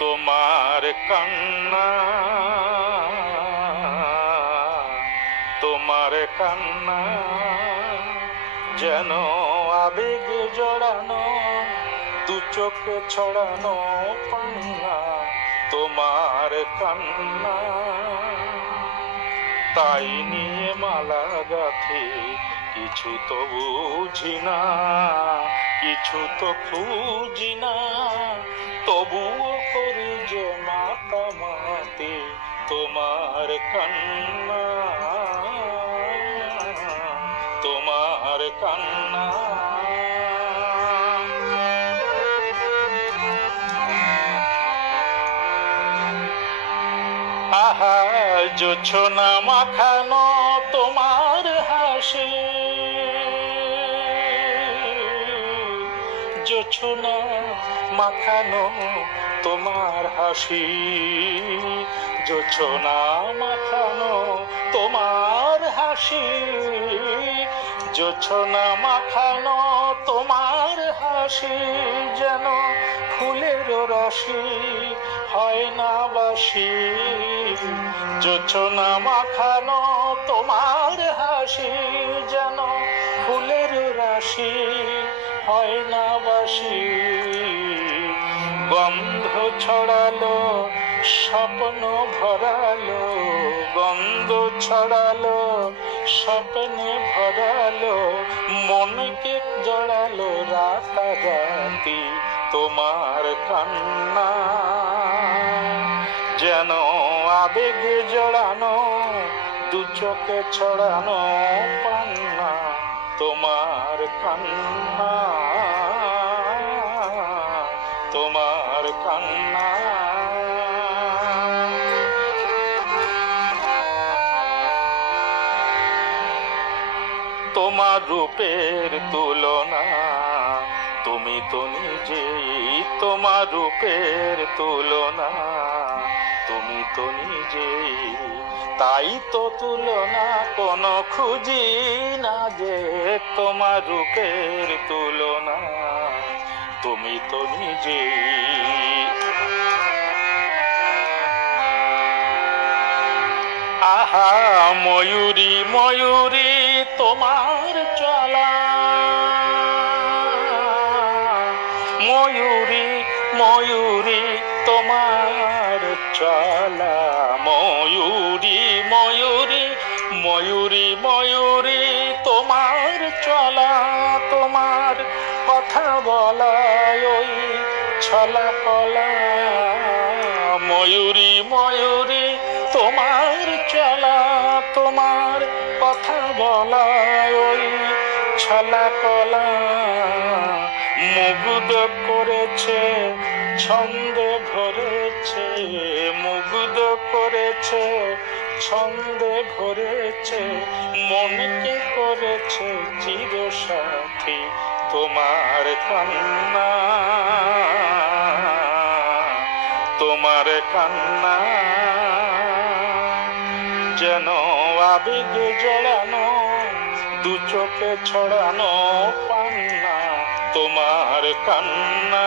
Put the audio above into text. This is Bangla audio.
তোমার কান্না, তোমার কান্না যেন আবেগ জড়ানো দু চোখে ছড়ানো পান্না। তোমার কান্না তাই নিয়ে মালা গাথি, কিছু তো বুঝি না, কিছু তো খুঁজি না, তবুও করি যে মাতামাতি। তোমার কান্না, তোমার কান্না। আহা জোছনা মাখানো তোমার হাসি, জোছনা মাখানো তোমার হাসি, জোছনা মাখানো তোমার হাসি, জোছনা মাখানো তোমার হাসি যেন ফুলের রসি হয় না বাসি। জোছনা মাখানো তোমার হাসি যেন ফুলের রাশি হয় না বাসি। গন্ধ ছড়ালো স্বপ্ন ভরালো, গন্ধ ছড়ালো স্বপ্নে ভরালো, মনকে জড়ালো রাতারাতি। তোমার কান্না যেন আবেগে জড়ানো দু চোখে ছড়ানো পান্না। তোমার কান্না, তোমার কান্না। তোমার রূপের তুলনা তুমি তো নিজেই, তোমার রূপের তুলনা তুমি তো নিজেই, তাই তো তুলনা কোনো খুঁজি না যে। তোমার রূপের তুলনা তুমি তো নিজেই। আহা ময়ূরী ময়ূরী তোমার চলা, ময়ূরী ময়ূরী তোমার চলা, ময়ূরী ময়ূরী ময়ূরী ময়ূরী তোমার চলা। তোমার কথা বলা ওই ছলা কলা, ময়ূরী ময়ূরী তোমার চলা, তোমার কথা বলা ওই ছলা কলা। মুগ্ধ করেছে ছন্দে ভরেছে, মুগ্ধ করেছে ছন্দে ভরেছে, মনকে করেছে চিরসাথী। তোমার কান্না, তোমার কান্না যেন আবেগে জড়ানো দু চোখে ছড়ানো পান্না। তোমার কান্না।